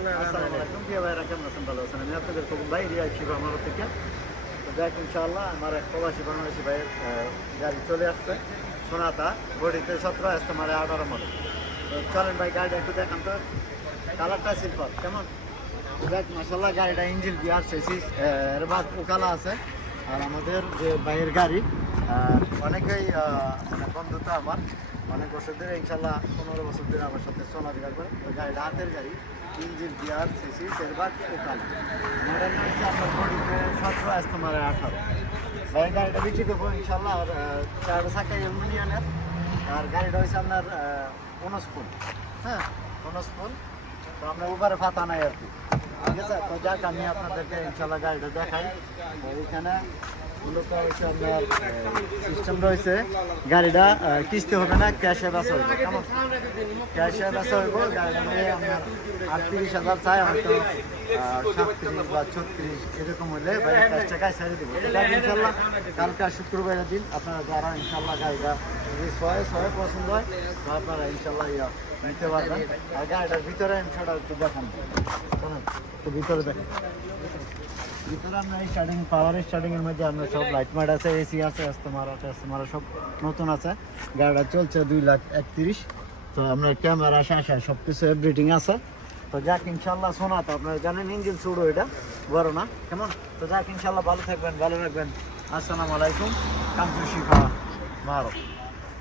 আসসালামু আলাইকুম প্রিয় ভাইরা, কেমন আছেন? ভালো আছেন? আমি আপনাদের খবর ভাই রিয়া শিবা আমার থেকে। তো দেখ ইনশাআল্লাহ আমার এক প্রবাসী বাংলাদেশি ভাইয়ের গাড়ি চলে আসছে সোনাতা বডিতে 17 আসতে মারে 18 মডেল। তো চলেন ভাই গাড়িটা একটু দেখান তো। কালারটা সিলভার কেমন দেখ মাশাআল্লাহ। গাড়িটা ইঞ্জিন গিয়ার চেসিস এর বাদ ওকালা আছে। আর আমাদের যে ভাইয়ের গাড়ি অনেকেই মানে বন্ধুত্ব আমার অনেক বছর ধরে, ইনশাল্লাহ 15 বছর ধরে আমার সাথে চলাফেরা করে। তো গাড়িটা হাতের গাড়ি, ইঞ্জিন গিয়ার চেসিস এর বাদ ওকালা। মডেল হচ্ছে আপনার বডিতে 17 আসতে মারে 18। ভাই গাড়িটা বিক্রি করবো ইনশাল্লাহ। আর চারটা চাকা ইউনিয়নের। আর গাড়িটা হচ্ছে আপনার 19 ফুল, হ্যাঁ 19 ফুল। তো আমরা উপরে ফাতা নাই আর কি, ঠিক আছে। তো যাক আমি আপনাদেরকে ইনশাল্লাহ গাড়িটা দেখাই। এখানে মূলত হচ্ছে আপনার সিস্টেম রয়েছে, গাড়িটা কিস্তি হবে না, ক্যাশে বেচা হইব। কেমন ক্যাশে বেচা হইব। গাড়িটা নিয়ে আপনার 38,000 চাই, হয়তো 37 বা 36 এরকম হলে ভাই 5 টাকায় ছেড়ে দেবো। ইনশাল্লাহ কালকে শুক্রবারের দিন আপনারা যারা ইনশাল্লাহ গাড়িটা যদি ছয় পছন্দ হয় তো আপনারা ইনশাল্লাহ নিতে পারবেন। আর গাড়িটার ভিতরে সেটা একটু দেখান, একটু ভিতরে দেখেন। ভিতরে আপনার স্টার্টিং পাওয়ার স্টার্টিংয়ের মধ্যে আপনার সব লাইট মাইট আছে, এসি আছে, আস্তমারা সব নতুন আছে। গাড়িটা চলছে 2,31,000। তো আপনার ক্যামেরা শাসা সব কিছু এভরিথিং আছে। তো যাক ইনশাল্লাহ শোনা তো আপনারা জানেন ইঞ্জিন শুরু এটা বড় না কেমন। তো যাক ইনশাল্লাহ ভালো থাকবেন, ভালো রাখবেন। আসসালামু আলাইকুম। কামচুর শিফা মারো।